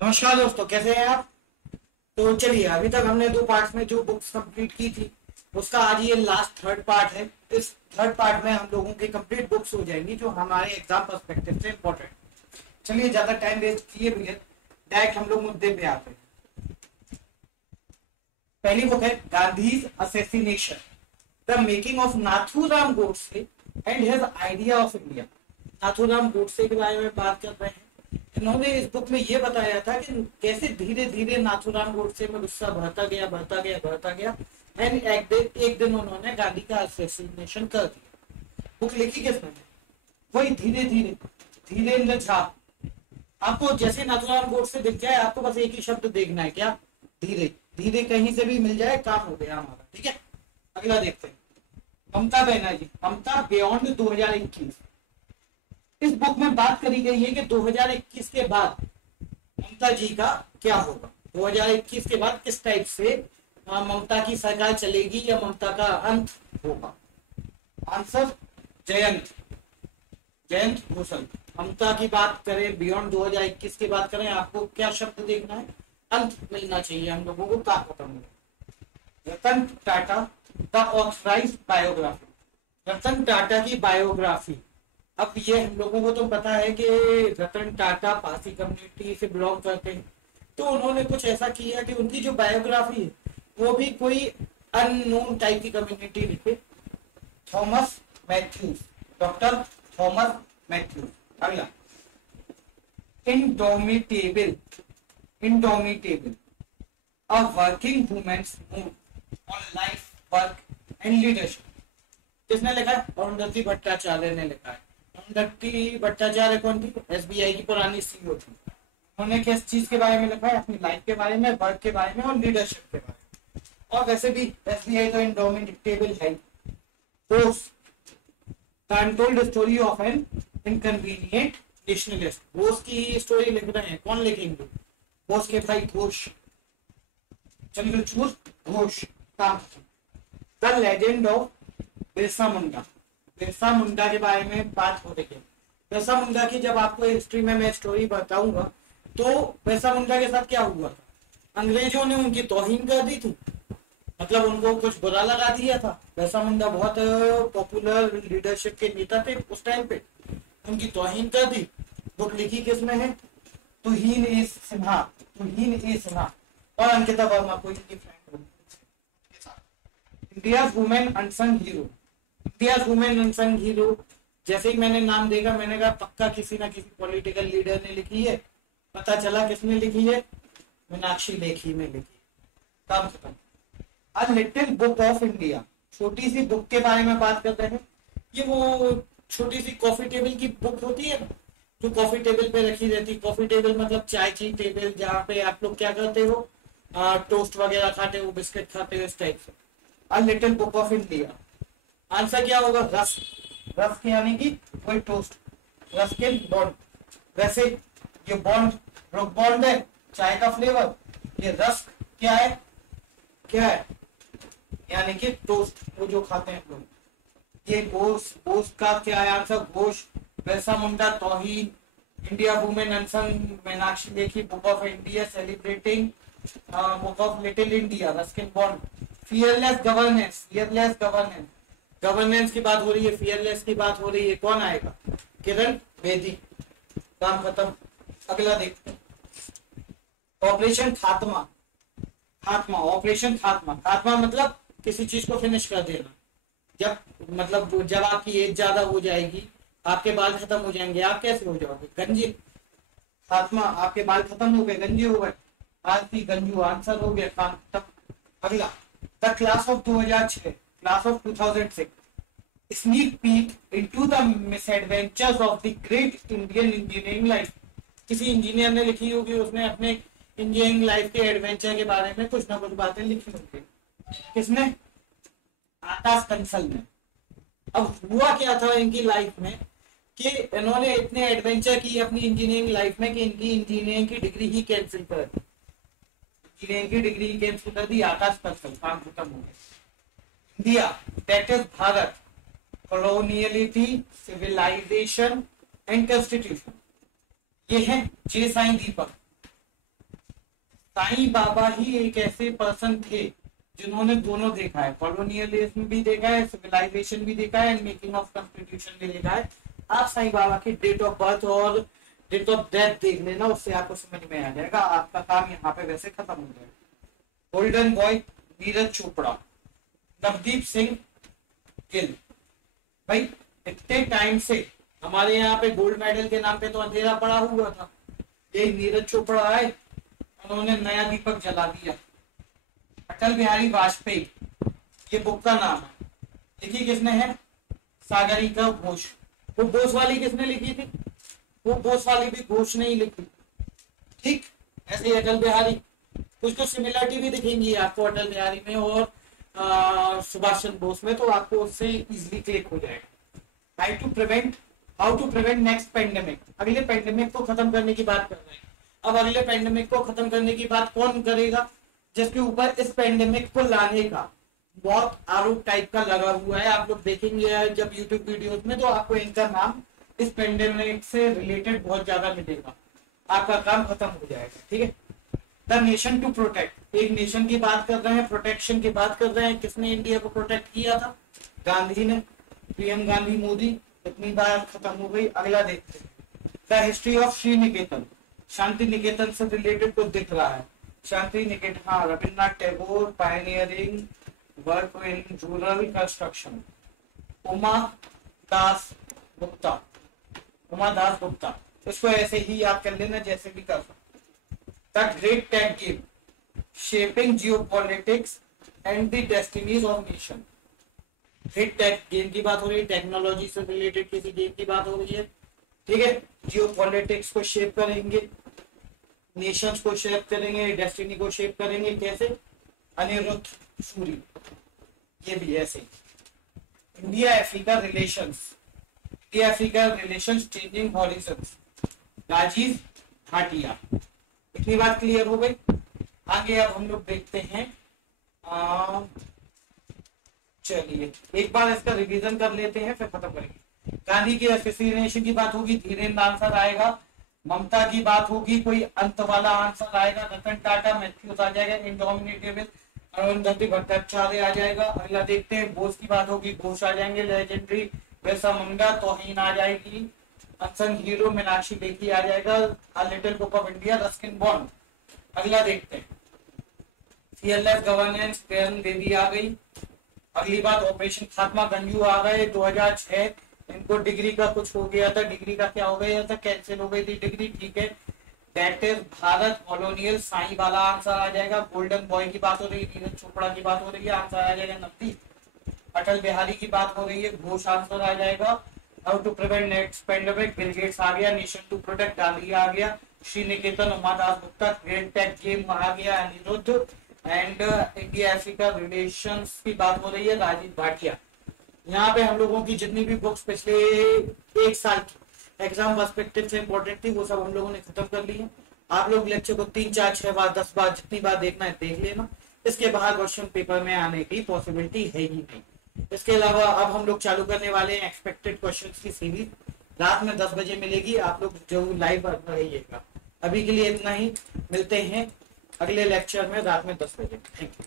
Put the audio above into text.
नमस्कार दोस्तों, कैसे हैं आप। तो चलिए, अभी तक हमने दो पार्ट्स में जो बुक्स कंप्लीट की थी उसका आज ये लास्ट थर्ड पार्ट है। इस थर्ड पार्ट में हम लोगों की कंप्लीट बुक्स हो जाएंगी जो हमारे एग्जाम पर्सपेक्टिव से इम्पोर्टेंट। चलिए, ज्यादा टाइम वेस्ट किए बगैर डायरेक्ट हम लोग मुद्दे पे आते हैं। पहली बुक है Gandhi's assassination, the making of Nathuram Godse and his idea of India. Nathuram Godse के बारे में बात कर रहे हैं। इन्होंने इस बुक में ये बताया था कि कैसे धीरे धीरे नाथूराम गोडसे में गुस्सा बढ़ता गया एंड एक दिन उन्होंने गांधी का असेसिनेशन कर दिया। बुक लिखी किसने? वही धीरे धीरे धीरेन्द्र झा। आपको जैसे नाथूराम गोडसे दिख जाए आपको बस एक ही शब्द देखना है, क्या? धीरे। धीरे कहीं से भी मिल जाए, काम हो गया हमारा। ठीक है, अगला देखते हैं। ममता बनर्जी, ममता बियॉन्ड 2021। इस बुक में बात करी गई है कि 2021 के बाद ममता जी का क्या होगा। 2021 के बाद किस टाइप से ममता की सरकार चलेगी या ममता का अंत होगा। आंसर जयंत जयंत भूषण। ममता की बात करें, बियॉन्ड 2021 की बात करें, आपको क्या शब्द देखना है? अंत मिलना चाहिए हम लोगों को, का खत्म होगा। Ratan Tata the authorised biography. Ratan Tata की बायोग्राफी। अब ये हम लोगों को तो पता है कि रतन टाटा पारसी कम्युनिटी से बिलोंग करते हैं, तो उन्होंने कुछ ऐसा किया कि उनकी जो बायोग्राफी है वो भी कोई अननोन टाइप की कम्युनिटी लिखे। Thomas Matthews, doctor Thomas Matthews. अगला, indomitable indomitable a working women's mood on life, work and leadership. किसने लिखा है? अरुंधति भट्टाचार्य ने लिखा है। अरुंधति भट्टाचार्य कौन थी? एसबीआई की पुरानी सीईओ थी। उन्होंने किस चीज के बारे में लिखा है? अपनी लाइफ के बारे में, वर्क के बारे में और लीडरशिप के बारे में। और वैसे भी एसबीआई तो इंडोमिटेबल है। Bose, the untold story of an inconvenient nationalist. Bose की स्टोरी लिख रहे हैं, कौन लिखेंगे? बोस के भाई Ghosh, Chandrachud Ghosh. The legend of Birsa Munda. Birsa Munda के बारे में बात हो रही है। बिरसा मुंडा की जब आपको हिस्ट्री में मैं स्टोरी बताऊंगा तो बिरसा मुंडा के साथ क्या हुआ था। अंग्रेजों ने उनकी तौहीन कर दी थी, मतलब उनको कुछ बुरा लगा दिया था। बिरसा मुंडा बहुत पॉपुलर लीडरशिप के नेता थे उस टाइम पे, उनकी तौहीन कर दी। बुक लिखी किसने है? तुहीन ए सिन्हा, तुहीन ए सिन्हा और अंकिता वर्मा, कोई इनकी फ्रेंड होगी। India women unsung hero. India women unsung hero, जैसे ही मैंने नाम देखा मैंने कहा पक्का किसी ना किसी पॉलिटिकल लीडर ने लिखी है। पता चला किसने लिखी है? मीनाक्षी लेखी ने लिखी। काम खत्म। A little book of India, छोटी सी बुक के बारे में बात करते हैं। ये वो छोटी सी कॉफी टेबल की बुक होती है जो कॉफी टेबल पे रखी रहती है। कॉफी टेबल मतलब चाय की टेबल, जहाँ पे आप लोग क्या करते हो, टोस्ट वगैरह खाते हो, बिस्किट खाते हो, इस टाइप से। A little book of India. Answer क्या होगा? रस्क। रस्क यानी कि कोई टोस्ट, रस्किन बॉन्ड। वैसे ये बॉन्ड ब्रुक बॉन्ड है, चाय का फ्लेवर। ये रस्क क्या है? क्या है? यानी कि टोस्ट, वो जो खाते हैं लोग। ये घोष, घोष का क्या है आंसर? घोष। बिरसा मुंडा तौहीन। India women unsung Meenakshi Lekhi, book of India celebrating book of little India, Ruskin Bond. Fearless governance, fearless governance. Governance की बात हो रही है, फियरलेस की बात हो रही है, कौन आएगा? किरण बेदी। काम खत्म। अगला देखते हैं। ऑपरेशन खात्मा। खात्मा, ऑपरेशन खात्मा। खात्मा मतलब किसी चीज को फिनिश कर देना। जब आपकी एज ज्यादा हो जाएगी, आपके बाल खत्म हो जाएंगे, आप कैसे हो जाओगे? गंजे। खात्मा, आपके बाल खत्म हो गए, गंजे हो गए, आरती गंजू। आंसर हो गया, काम खत्म। अगला, the class of 2006, class of 2006, sneak peek into the misadventures of the great Indian engineering life. किसी इंजीनियर ने लिखी होगी, उसने अपने इंजीनियरिंग लाइफ के एडवेंचर के बारे में कुछ ना कुछ बातें लिखी होंगी। किसने? आकाश कंसल ने। अब हुआ क्या था इनकी लाइफ में कि इन्होंने इतने एडवेंचर की अपनी इंजीनियरिंग लाइफ में कि इनकी इंजीनियरिंग की डिग्री ही कैंसिल कर दी। इंजीनियरिंग की डिग्री कैंसिल कर दी, आकाश कंसल। काम खत्म हो गया। India, that is Bharat, coloniality, civilisation and constitution. ये है जे साई दीपक। साईं बाबा ही एक ऐसे पर्सन थे जिन्होंने दोनों देखा है, कॉलोनियलिज्म भी देखा है, सिविलाइजेशन भी देखा है, मेकिंग ऑफ कॉन्स्टिट्यूशन भी देखा है। आप साईं बाबा की डेट ऑफ बर्थ और डेट ऑफ डेथ देख लेना, उससे आपको समझ में आ जाएगा। आपका काम यहाँ पे वैसे खत्म हो जाएगा। Golden boy Neeraj Chopra, Navdeep Singh Gill. भाई इतने टाइम से हमारे यहाँ पे गोल्ड मेडल के नाम पे तो अंधेरा पड़ा हुआ था, ये नीरज चोपड़ा आए, उन्होंने नया दीपक जला दिया। अटल बिहारी वाजपेयी, ये बुक का नाम है, लिखी किसने है? सागरिका घोष। वो घोष वाली किसने लिखी थी? वो घोष वाली भी घोष ने ही लिखी। ठीक ऐसे ही अटल बिहारी, कुछ तो सिमिलरिटी भी दिखेंगी आपको अटल बिहारी में और सुभाष चंद्र बोस में, तो आपको उससे इजीली क्लिक हो जाएगा। How to prevent next pandemic. अगले पेंडेमिक को खत्म करने की बात कर रहे हैं। अब अगले पेंडेमिक को खत्म करने की बात कौन करेगा? जिसके ऊपर इस पेंडेमिक को लाने का बहुत आरोप टाइप का लगा हुआ है। आप लोग देखेंगे जब यूट्यूब वीडियोस में, तो आपको इनका नाम इस पेंडेमिक से रिलेटेड बहुत ज्यादा मिलेगा। आपका काम खत्म हो जाएगा। ठीक है। द नेशन टू प्रोटेक्ट, एक नेशन की बात कर रहे हैं, प्रोटेक्शन की बात कर रहे हैं। किसने इंडिया को प्रोटेक्ट किया था? गांधी ने। पीएम गांधी, मोदी। इतनी बार खत्म हो गई। अगला देखते हैं, the history of Shri Niketan, Shanti Niketan से रिलेटेड कुछ दिख रहा है। शांति निकेतन, हाँ, Rabindranath Tagore, pioneering work in rural construction. Uma Das Gupta, Uma Das Gupta, इसको ऐसे ही याद कर लेना जैसे भी कर सकते। The great tech game, shaping geopolitics and the destinies of nation. Great tech game की बात हो रही है, टेक्नोलॉजी से रिलेटेड किसी गेम की बात हो रही है। ठीक है। जियोपॉलिटिक्स को शेप करेंगे, नेशंस को शेप करेंगे, डेस्टिनी को शेप करेंगे। कैसे? अनिरुद्ध सूरी, ये भी ऐसे। India Africa relations, India Africa relations changing horizons, Rajiv Bhatia. इतनी बात क्लियर हो गई। आगे अब हम लोग देखते हैं, चलिए एक बार इसका रिवीजन कर लेते हैं फिर खत्म करेंगे। गांधी की असोसिएशन की बात होगी, धीरेन्द्र आंसर आएगा। ममता की बात होगी, कोई अंत वाला आंसर आएगा। रतन टाटा, मैथ्यूज आ जाएगा। इंडोमिनेटेबल, अरुंधति भट्टाचार्य आ जाएगा। अगला देखते हैं, बोस की बात होगी, घोष आ जाएंगे। लेजेंडरी, बिरसा मुंडा, तौहीन आ जाएगी। अनसंग हीरो, मीनाक्षी लेखी आ जाएगा। A little book of India, Ruskin bond. अगला देखते हैं, फीयरलेस गवर्नेंस, किरण बेदी आ गई। अगली बात, ऑपरेशन खात्मा, गंजू आ गए। 2006 इनको डिग्री का कुछ हो गया था, डिग्री का क्या हो गया था? कैंसिल हो गई थी डिग्री। ठीक है। That is Bharat colonial, Sai वाला आंसर आ जाएगा। गोल्डन बॉय की बात हो रही है, नीरज चोपड़ा की बात हो रही है, आंसर आ जाएगा नवदीप। अटल बिहारी की बात हो रही है, घोष आंसर आ जाएगा। How to prevent next pandemic, Bill Gates आ गया। नेशन टू प्रोटेक्ट, गांधी आ गया। Shri Niketan, Uma Das Gupta. Great tech game आ गया, Aniruddh. And India Africa relations की बात हो रही है, राजीव भाटिया। यहाँ पे हम लोगों की जितनी भी बुक्स पिछले एक साल की एग्जाम पर्सपेक्टिव से इंपॉर्टेंट थी, वो सब हम लोगों ने खत्म कर ली है। आप लोग लेक्चर को 3, 4, 6 बार, 10 बार, जितनी बार देखना है देख लेना। इसके बाहर क्वेश्चन पेपर में आने की पॉसिबिलिटी है ही नहीं। इसके अलावा अब हम लोग चालू करने वाले हैं एक्सपेक्टेड क्वेश्चंस की सीरीज। रात में 10 बजे मिलेगी, आप लोग जो लाइव रहिएगा। अभी के लिए इतना ही, मिलते हैं अगले लेक्चर में रात में 10 बजे। Thank you.